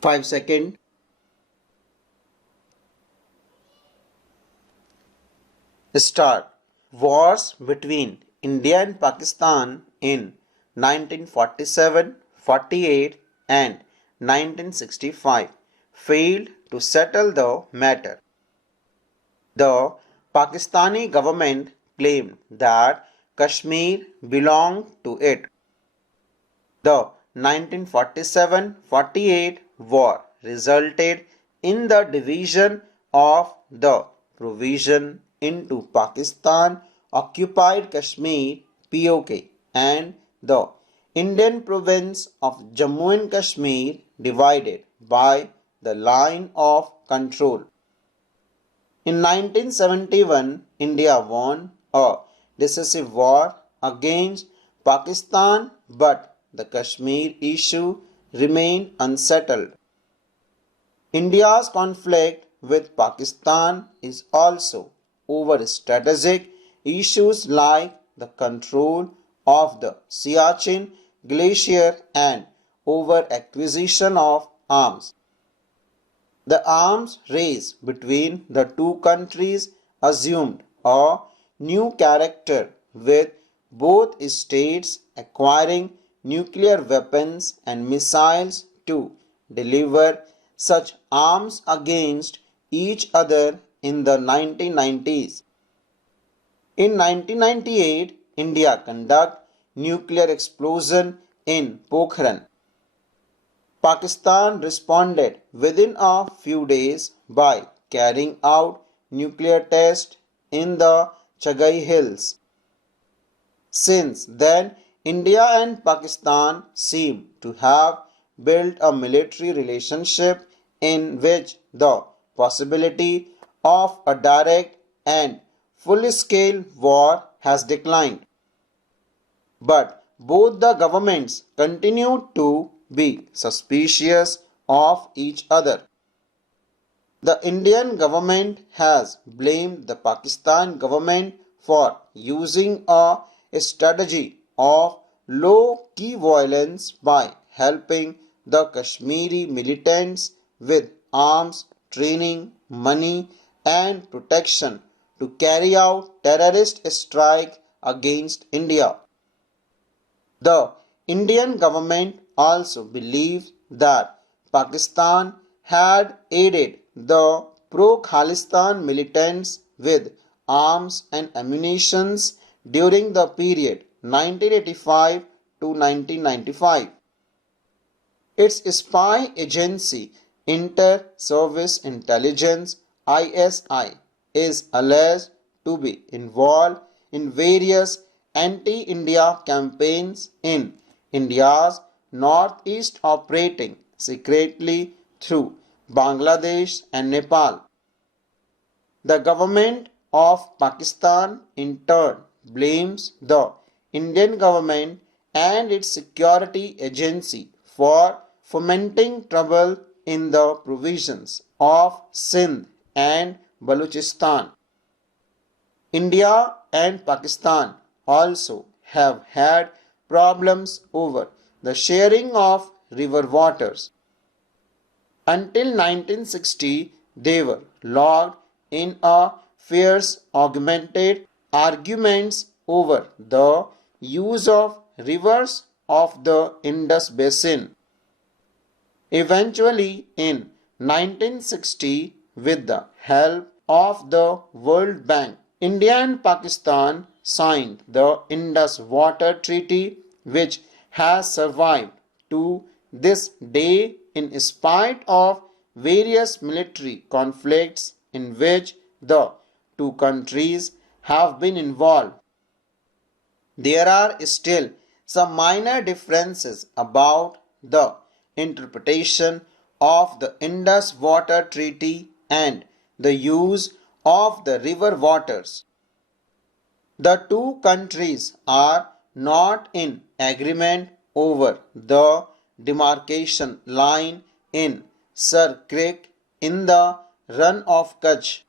5 seconds. Start. Wars between India and Pakistan in 1947, 48 and 1965 failed to settle the matter. The Pakistani government claimed that Kashmir belonged to it. The 1947-48 war resulted in the division of the provision into Pakistan occupied Kashmir (POK) and the Indian province of Jammu and Kashmir divided by the line of control. In 1971, India won a decisive war against Pakistan, but the Kashmir issue remained unsettled. India's conflict with Pakistan is also over strategic issues like the control of the Siachen Glacier and over acquisition of arms. The arms race between the two countries assumed a new character, with both states acquiring nuclear weapons and missiles to deliver such arms against each other in the 1990s. In 1998, India conducted nuclear explosion in Pokhran. Pakistan responded within a few days by carrying out nuclear tests in the Chagai Hills. Since then, India and Pakistan seem to have built a military relationship in which the possibility of a direct and full-scale war has declined. But both the governments continue to be suspicious of each other. The Indian government has blamed the Pakistan government for using a strategy of low-key violence by helping the Kashmiri militants with arms, training, money and protection to carry out terrorist strikes against India. The Indian government also believes that Pakistan had aided the pro-Khalistan militants with arms and ammunition during the period 1985 to 1995. Its spy agency, Inter-Service Intelligence (ISI), is alleged to be involved in various anti-India campaigns in India's northeast, operating secretly through Bangladesh and Nepal. The government of Pakistan in turn blames the Indian government and its security agency for fomenting trouble in the provinces of Sindh and Balochistan. India and Pakistan also have had problems over the sharing of river waters. Until 1960, they were locked in a fierce argumented arguments over the use of rivers of the Indus Basin. Eventually, in 1960, with the help of the World Bank, India and Pakistan signed the Indus Water Treaty, which has survived to this day in spite of various military conflicts in which the two countries have been involved. There are still some minor differences about the interpretation of the Indus Water Treaty and the use of the river waters. The two countries are not in agreement over the demarcation line in Sar Creek in the Run of Kutch.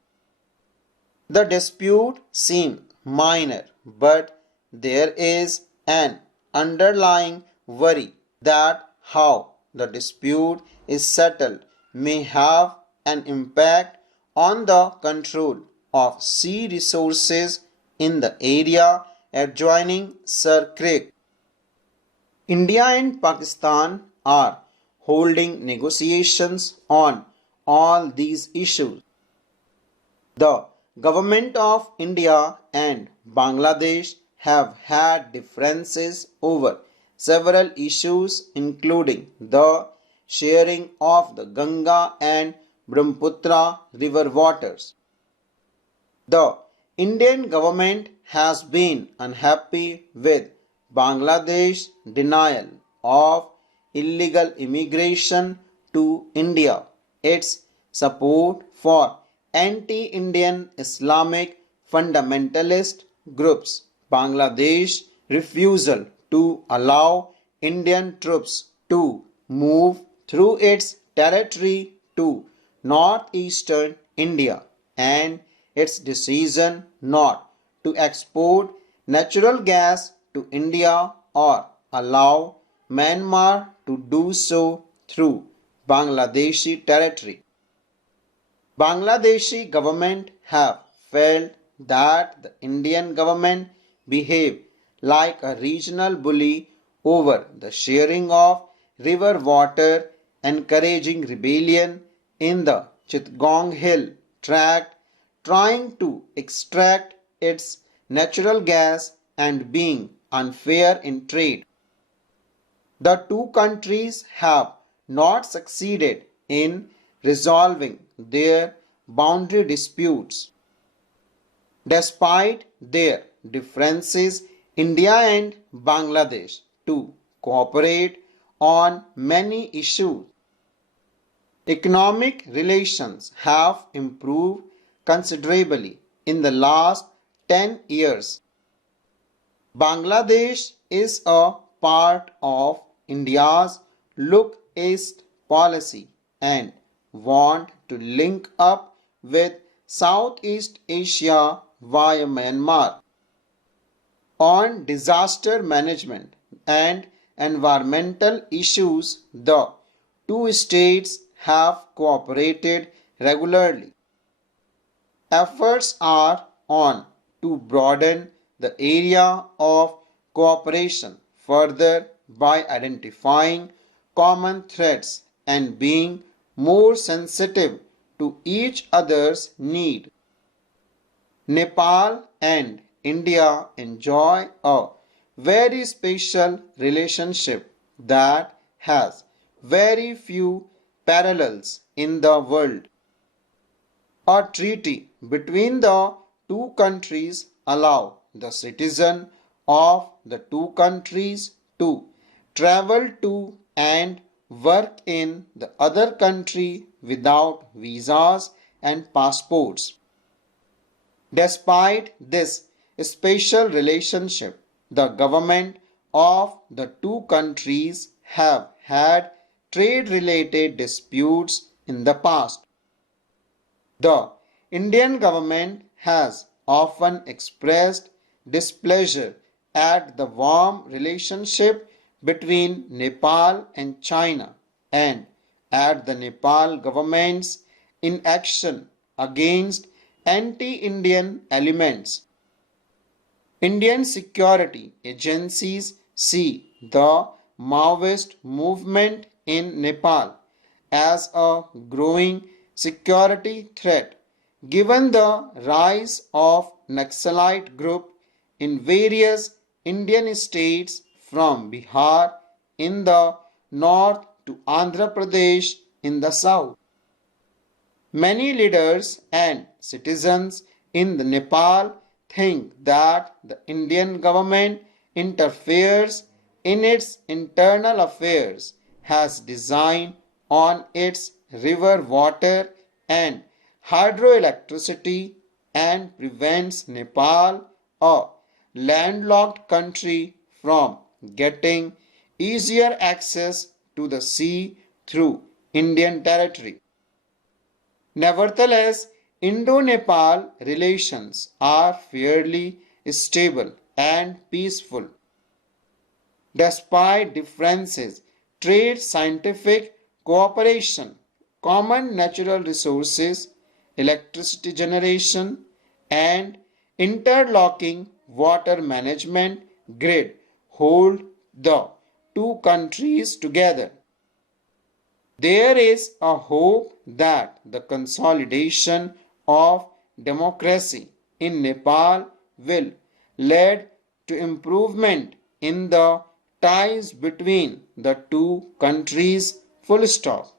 The dispute seems minor, but there is an underlying worry that how the dispute is settled may have an impact on the control of sea resources in the area adjoining Sir Creek. India and Pakistan are holding negotiations on all these issues. The government of India and Bangladesh have had differences over several issues including the sharing of the Ganga and Brahmaputra river waters. The Indian government has been unhappy with Bangladesh's denial of illegal immigration to India, its support for anti-Indian Islamic fundamentalist groups, Bangladesh's refusal to allow Indian troops to move through its territory to northeastern India, and its decision not to export natural gas to India or allow Myanmar to do so through Bangladeshi territory. Bangladeshi government have felt that the Indian government behaved like a regional bully over the sharing of river water, encouraging rebellion in the Chittagong Hill tract, trying to extract its natural gas and being unfair in trade. The two countries have not succeeded in resolving their boundary disputes. Despite their differences, India and Bangladesh too cooperate on many issues. Economic relations have improved considerably in the last 10 years. Bangladesh is a part of India's Look East policy and want to link up with Southeast Asia via Myanmar. On disaster management and environmental issues, the two states have cooperated regularly. Efforts are on to broaden the area of cooperation further by identifying common threats and being more sensitive to each other's need. Nepal and India enjoy a very special relationship that has very few parallels in the world. A treaty between the two countries allows the citizen of the two countries to travel to and work in the other country without visas and passports. Despite this special relationship, the government of the two countries have had trade-related disputes in the past. The Indian government has often expressed displeasure at the warm relationship between Nepal and China and at the Nepal government's inaction against anti-Indian elements. Indian security agencies see the Maoist movement in Nepal as a growing security threat given the rise of Naxalite group in various Indian states from Bihar in the north to Andhra Pradesh in the south. Many leaders and citizens in the Nepal think that the Indian government interferes in its internal affairs, has design on its river water and hydroelectricity, and prevents Nepal, a landlocked country, from getting easier access to the sea through Indian territory. Nevertheless, Indo-Nepal relations are fairly stable and peaceful. Despite differences, trade, scientific cooperation, common natural resources, electricity generation, and interlocking water management grid hold the two countries together. There is a hope that the consolidation of democracy in Nepal will lead to improvement in the ties between the two countries. Full stop.